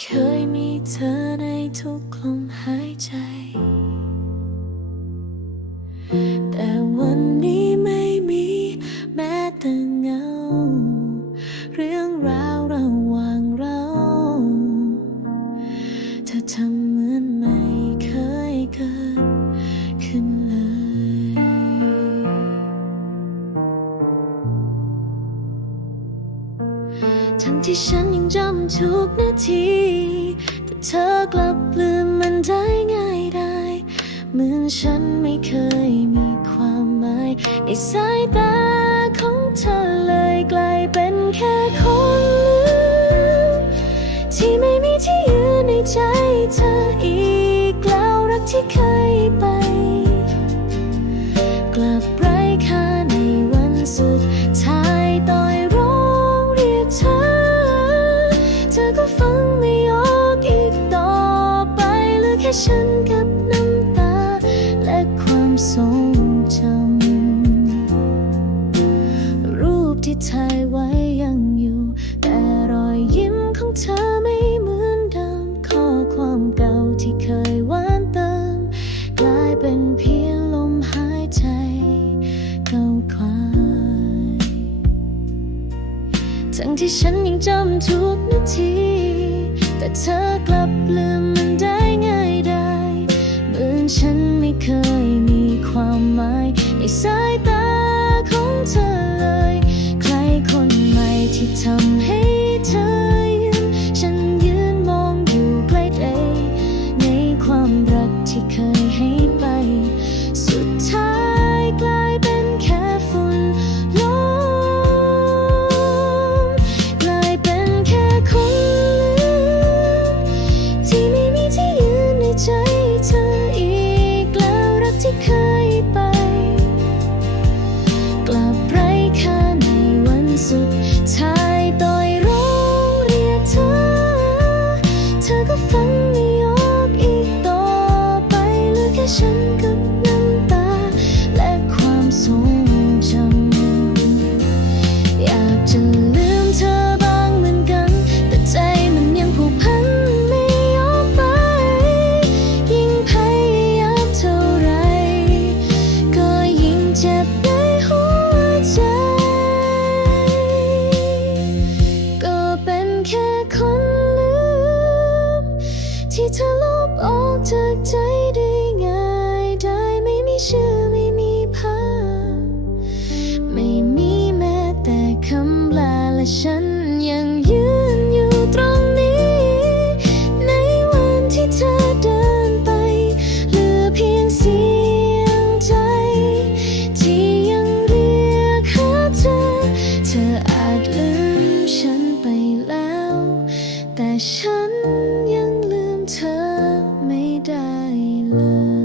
เคยมีเธอในทุกลมหายใจ แต่วันนี้ไม่มีแม้แต่เงา เรื่องราว ทั้งที่ฉันยังจำทุกนาที แต่เธอกลับลืมมันได้ง่ายได้เหมือนฉันไม่เคยมีความหมาย ในสายตาของเธอเลยกลายเป็นแค่คนลืมที่ไม่มีที่ยืนในใจเธออีก ฉันกับน้ำตา และความทรงจำ รูปที่ถ่ายไว้ยังอยู่ แต่รอยยิ้มของเธอไม่เหมือนเดิม ข้อความเก่าที่เคยหวานเติม กลายเป็นเพียงลมหายใจเก่าคลายทั้งที่ฉันยังจำทุกนาที สายตาของเธอเลย ใครคนใหม่ที่ทำให้เธอ เธอลบออกจากใจได้ง่ายได้ไม่มีชื่อไม่มีภาพไม่มีแม้แต่คำลาและฉันยังยืนอยู่ตรงนี้ ในวันที่เธอเดินไป เหลือเพียงเสียงใจ ที่ยังเรียกหาเธอ เธออาจลืมฉันไปแล้ว แต่ฉัน love.